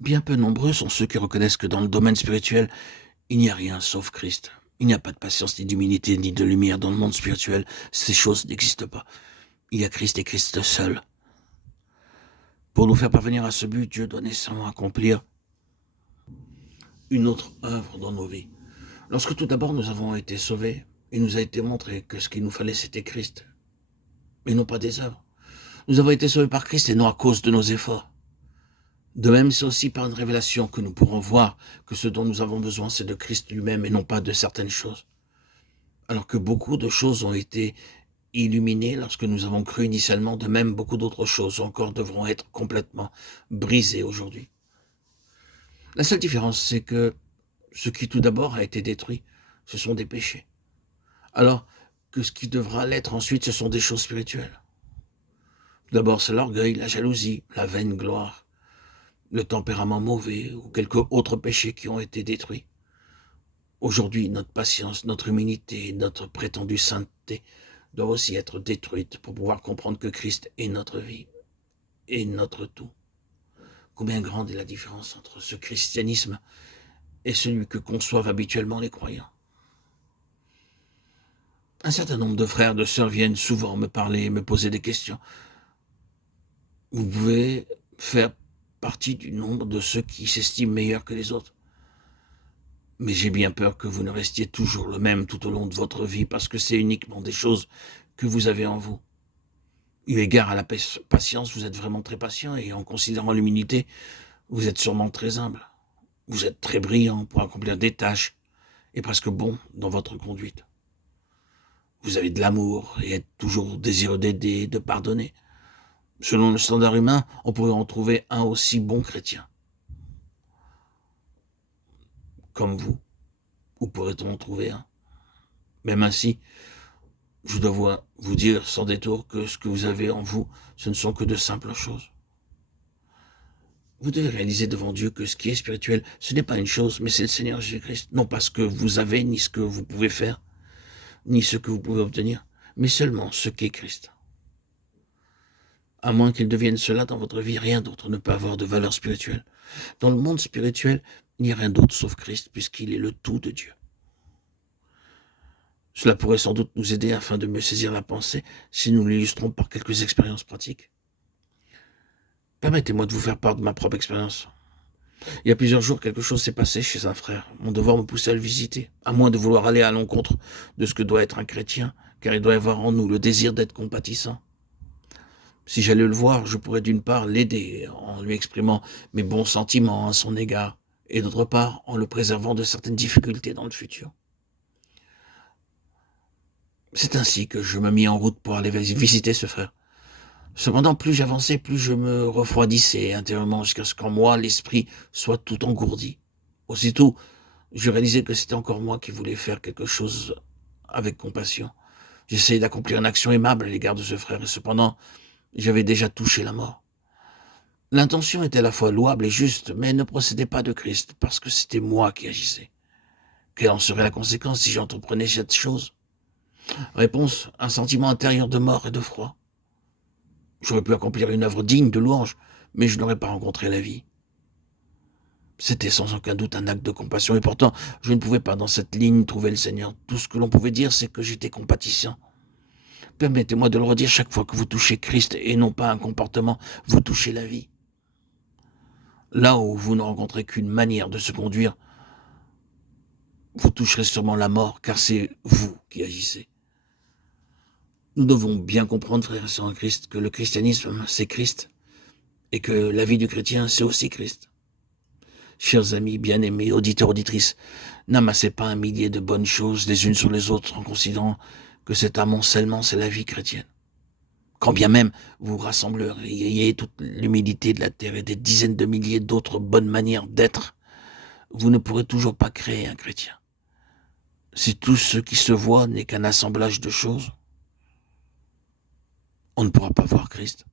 Bien peu nombreux sont ceux qui reconnaissent que dans le domaine spirituel, il n'y a rien sauf Christ. Il n'y a pas de patience, ni d'humilité, ni de lumière dans le monde spirituel. Ces choses n'existent pas. Il y a Christ et Christ seul. Pour nous faire parvenir à ce but, Dieu doit nécessairement accomplir une autre œuvre dans nos vies. Lorsque tout d'abord nous avons été sauvés, il nous a été montré que ce qu'il nous fallait c'était Christ, et non pas des œuvres. Nous avons été sauvés par Christ et non à cause de nos efforts. De même, c'est aussi par une révélation que nous pourrons voir que ce dont nous avons besoin, c'est de Christ lui-même et non pas de certaines choses. Alors que beaucoup de choses ont été illuminées lorsque nous avons cru initialement, de même beaucoup d'autres choses encore devront être complètement brisées aujourd'hui. La seule différence, c'est que ce qui tout d'abord a été détruit, ce sont des péchés. Alors que ce qui devra l'être ensuite, ce sont des choses spirituelles. D'abord, c'est l'orgueil, la jalousie, la vaine gloire, le tempérament mauvais ou quelques autres péchés qui ont été détruits. Aujourd'hui, notre patience, notre humilité, notre prétendue sainteté doivent aussi être détruites pour pouvoir comprendre que Christ est notre vie et notre tout. Combien grande est la différence entre ce christianisme et celui que conçoivent habituellement les croyants. Un certain nombre de frères, de sœurs viennent souvent me parler et me poser des questions. Vous pouvez faire partie du nombre de ceux qui s'estiment meilleurs que les autres. Mais j'ai bien peur que vous ne restiez toujours le même tout au long de votre vie parce que c'est uniquement des choses que vous avez en vous. Eu égard à la patience, vous êtes vraiment très patient et en considérant l'humilité, vous êtes sûrement très humble. Vous êtes très brillant pour accomplir des tâches et presque bon dans votre conduite. Vous avez de l'amour et êtes toujours désireux d'aider, de pardonner. Selon le standard humain, on pourrait en trouver un aussi bon chrétien. Comme vous, où pourrait-on en trouver un? Même ainsi, je dois vous dire sans détour que ce que vous avez en vous, ce ne sont que de simples choses. Vous devez réaliser devant Dieu que ce qui est spirituel, ce n'est pas une chose, mais c'est le Seigneur Jésus-Christ. Non pas ce que vous avez, ni ce que vous pouvez faire, ni ce que vous pouvez obtenir, mais seulement ce qu'est Christ. À moins qu'il devienne cela dans votre vie, rien d'autre ne peut avoir de valeur spirituelle. Dans le monde spirituel, il n'y a rien d'autre sauf Christ, puisqu'il est le tout de Dieu. Cela pourrait sans doute nous aider afin de mieux saisir la pensée si nous l'illustrons par quelques expériences pratiques. Permettez-moi de vous faire part de ma propre expérience. Il y a plusieurs jours, quelque chose s'est passé chez un frère. Mon devoir me poussait à le visiter, à moins de vouloir aller à l'encontre de ce que doit être un chrétien, car il doit y avoir en nous le désir d'être compatissant. Si j'allais le voir, je pourrais d'une part l'aider en lui exprimant mes bons sentiments à son égard, et d'autre part en le préservant de certaines difficultés dans le futur. C'est ainsi que je me mis en route pour aller visiter ce frère. Cependant, plus j'avançais, plus je me refroidissais intérieurement jusqu'à ce qu'en moi, l'esprit soit tout engourdi. Aussitôt, je réalisais que c'était encore moi qui voulais faire quelque chose avec compassion. J'essayais d'accomplir une action aimable à l'égard de ce frère, et cependant, j'avais déjà touché la mort. L'intention était à la fois louable et juste, mais elle ne procédait pas de Christ, parce que c'était moi qui agissais. Quelle en serait la conséquence si j'entreprenais cette chose? Réponse, un sentiment intérieur de mort et de froid. J'aurais pu accomplir une œuvre digne de louange, mais je n'aurais pas rencontré la vie. C'était sans aucun doute un acte de compassion, et pourtant, je ne pouvais pas dans cette ligne trouver le Seigneur. Tout ce que l'on pouvait dire, c'est que j'étais compatissant. Permettez-moi de le redire, chaque fois que vous touchez Christ, et non pas un comportement, vous touchez la vie. Là où vous ne rencontrez qu'une manière de se conduire, vous toucherez sûrement la mort, car c'est vous qui agissez. Nous devons bien comprendre, frères et sœurs en Christ, que le christianisme, c'est Christ, et que la vie du chrétien, c'est aussi Christ. Chers amis, bien-aimés, auditeurs, auditrices, n'amassez pas un millier de bonnes choses les unes sur les autres en considérant que cet amoncellement, c'est la vie chrétienne. Quand bien même vous rassembleriez toute l'humilité de la terre et des dizaines de milliers d'autres bonnes manières d'être, vous ne pourrez toujours pas créer un chrétien. Si tout ce qui se voit n'est qu'un assemblage de choses, on ne pourra pas voir Christ.